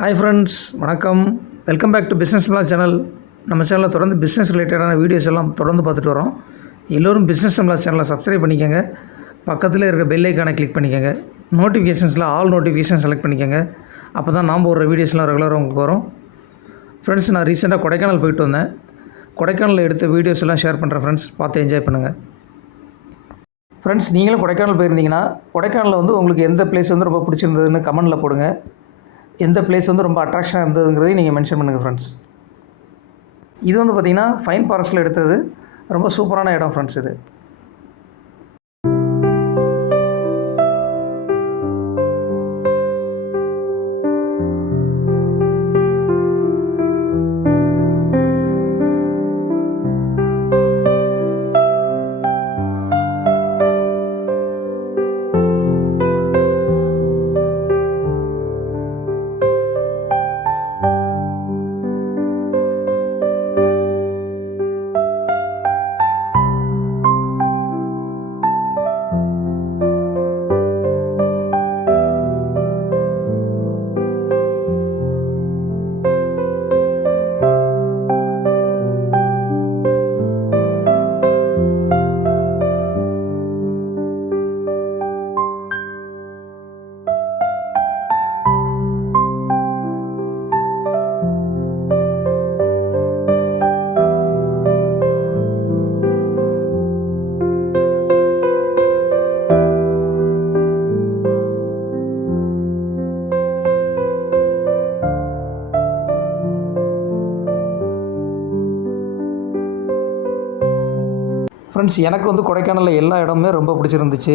Hi friends, வணக்கம். Welcome back to business Mila channel. நம்ம சேனலில் தொடர்ந்து பிஸ்னஸ் ரிலேட்டடான வீடியோஸ் எல்லாம் தொடர்ந்து பார்த்துட்டு வரோம். எல்லோரும் பிஸ்னஸ் மிலா சேனலை சப்ஸ்கிரைப் பண்ணிக்கோங்க. பக்கத்தில் இருக்க பெல் ஐக்கானை கிளிக் பண்ணிக்கோங்க. நோட்டிஃபிகேஷன்ஸில் ஆல் நோட்டிஃபிகேஷன் செலக்ட் பண்ணிக்கோங்க. அப்போ தான் நாம் ஒரு வீடியோஸ்லாம் ரெகுலராக உங்களுக்கு வரும். ஃப்ரெண்ட்ஸ், நான் ரீசெண்டாக கொடைக்கானல் போயிட்டு வந்தேன். கொடைக்கானலில் எடுத்த வீடியோஸ் எல்லாம் ஷேர் பண்ணுறேன் ஃப்ரெண்ட்ஸ், பார்த்து என்ஜாய் பண்ணுங்கள். ஃப்ரெண்ட்ஸ், நீங்களும் கொடைக்கானல் போயிருந்தீங்கன்னா கொடைக்கானலில் உங்களுக்கு எந்த பிளேஸ் ரொம்ப பிடிச்சிருந்ததுன்னு கமெண்டில் போடுங்க. எந்த பிளேஸ் ரொம்ப அட்ராக்ஷனாக இருந்ததுங்கிறதையும் நீங்கள் மென்ஷன் பண்ணுங்கள் ஃப்ரெண்ட்ஸ். இது பார்த்திங்கன்னா ஃபைன் ஃபாரஸ்ட்டில் எடுத்தது. ரொம்ப சூப்பரான இடம் ஃப்ரெண்ட்ஸ் இது. ஃப்ரெண்ட்ஸ், எனக்கு கொடைக்கானலில் எல்லா இடமுமே ரொம்ப பிடிச்சிருந்துச்சு.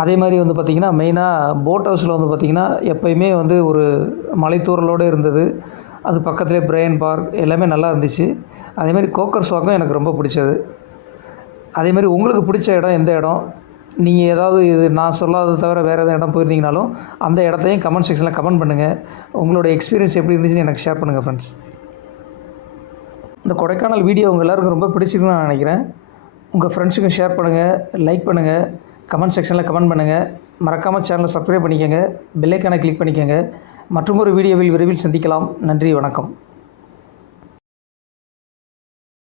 அதே மாதிரி பார்த்திங்கன்னா மெயினாக போட் ஹவுஸில் பார்த்திங்கன்னா எப்போயுமே ஒரு மலைத்தூரலோடு இருந்தது. அது பக்கத்துலேயே பிரையன் பார்க் எல்லாமே நல்லா இருந்துச்சு. அதேமாதிரி கோக்கர்ஸ் வாக்கும் எனக்கு ரொம்ப பிடிச்சது. அதேமாதிரி உங்களுக்கு பிடிச்ச இடம் எந்த இடம்? நீங்கள் ஏதாவது இது நான் சொல்லாதது தவிர வேறு எதாவது இடம் போயிருந்தீங்கனாலும் அந்த இடத்தையும் கமெண்ட் செக்ஷனில் கமெண்ட் பண்ணுங்கள். உங்களோட எக்ஸ்பீரியன்ஸ் எப்படி இருந்துச்சுன்னு எனக்கு ஷேர் பண்ணுங்கள் ஃப்ரெண்ட்ஸ். இந்த கொடைக்கானல் வீடியோ உங்கள் எல்லாருக்கும் ரொம்ப பிடிச்சிருக்குன்னு நான் நினைக்கிறேன். உங்கள் ஃப்ரெண்ட்ஸுக்கும் ஷேர் பண்ணுங்கள், லைக் பண்ணுங்கள், கமெண்ட் செக்ஷனில் கமெண்ட் பண்ணுங்கள். மறக்காமல் சேனலை சப்ஸ்கிரைப் பண்ணிக்கோங்க, பெல் ஐக்கானை கிளிக் பண்ணிக்கோங்க. மற்றும் ஒரு வீடியோவில் விரைவில் சந்திக்கலாம். நன்றி, வணக்கம்.